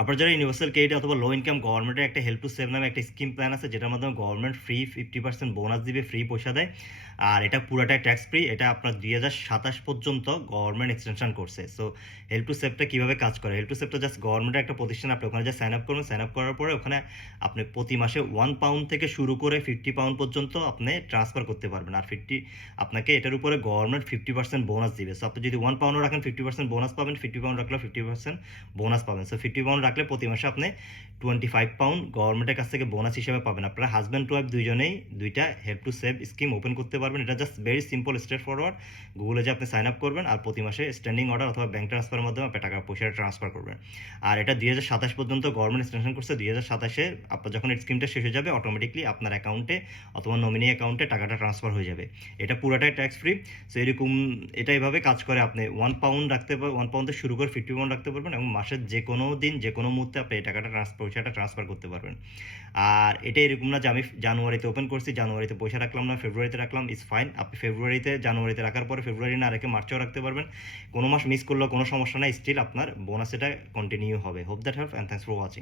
আপনার যারা universal credit অথবা লো ইনকাম গভর্নমেন্টের একটা হেল্প টু সেভ নামে একটা স্কিম প্ল্যান আছে, যেটার মাধ্যমে গভর্নমেন্ট ফ্রি 50% বোনাস দিবে, ফ্রি পয়সা দেয়। আর এটা পুরাটাই ট্যাক্স ফ্রি। এটা আপনার 2027 পর্যন্ত গভর্নমেন্ট এক্সটেনশন করছে। সো হেল্প টু সেভটা কীভাবে কাজ করে? হেল্প টু সেভটা জাস্ট গভর্নমেন্টের একটা প্রতিষ্ঠান। আপনি ওখানে যা সাইন আপ করবেন, সাইন আপ করার পরে ওখানে আপনি প্রতি মাসে 1 পাউন্ড থেকে শুরু করে 50 পাউন্ড পর্যন্ত আপনি ট্রান্সফার করতে পারবেন। আর আপনাকে এটার উপরে গভর্নমেন্ট 50% বোনাস দিবে। সো আপনি যদি 1 পাউন্ডও রাখেন 50% বোনাস পাবেন, 50 পাউন্ড রাখলেও 50% বোনাস পাবেন। সো 50 পাউন্ড রাখলে প্রতি মাসে আপনি 25 পাউন্ড গভর্নমেন্টের কাছ থেকে বোনাস হিসেবে পাবেন। আপনারা হাজব্যান্ড টু ওয়াইফ দুইজনেই দুইটা help to save scheme open করতে পারবেন। এটা just very simple, straight forward. গুগলে যে আপনি সাইন আপ করবেন আর প্রতি মাসে স্ট্যান্ডিং অর্ডার অথবা ব্যাঙ্ক ট্রান্সফারের মাধ্যমে আপনি টাকা পয়সাটা ট্রান্সফার করবেন। আর এটা 2027 পর্যন্ত গভর্নমেন্ট এক্সটেনশন করছে। 2027-এ আপনার যখন স্কিমটা শেষ হয়ে যাবে, অটোমেটিকলি আপনার অ্যাকাউন্টে অথবা নমিনি অ্যাকাউন্টে টাকাটা ট্রান্সফার হয়ে যাবে। এটা পুরোটাই ট্যাক্স ফ্রি। সো এরকম এটা এইভাবে কাজ করে। আপনি 1 পাউন্ড রাখতে পারবেন, 1 পাউন্ড থেকে শুরু করে 50 পাউন্ড রাখতে পারবেন এবং মাসের যে কোনো দিন যে কোনো মুহূর্তে আপনি এই টাকাটা পয়সাটা ট্রান্সফার করতে পারবেন। আর এটা এরকম না যে আমি জানুয়ারিতে ওপেন করছি, জানুয়ারিতে পয়সা রাখলাম না, ফেব্রুয়ারিতে রাখলাম, ইজ ফাইন। আপনি জানুয়ারিতে রাখার পরে ফেব্রুয়ারি না রেখে মার্চেও রাখতে পারবেন। কোনো মাস মিস করলেও কোনো সমস্যা নাই, স্টিল আপনার বোনাস এটা কন্টিনিউ হবে। Hope that help, and thanks for watching.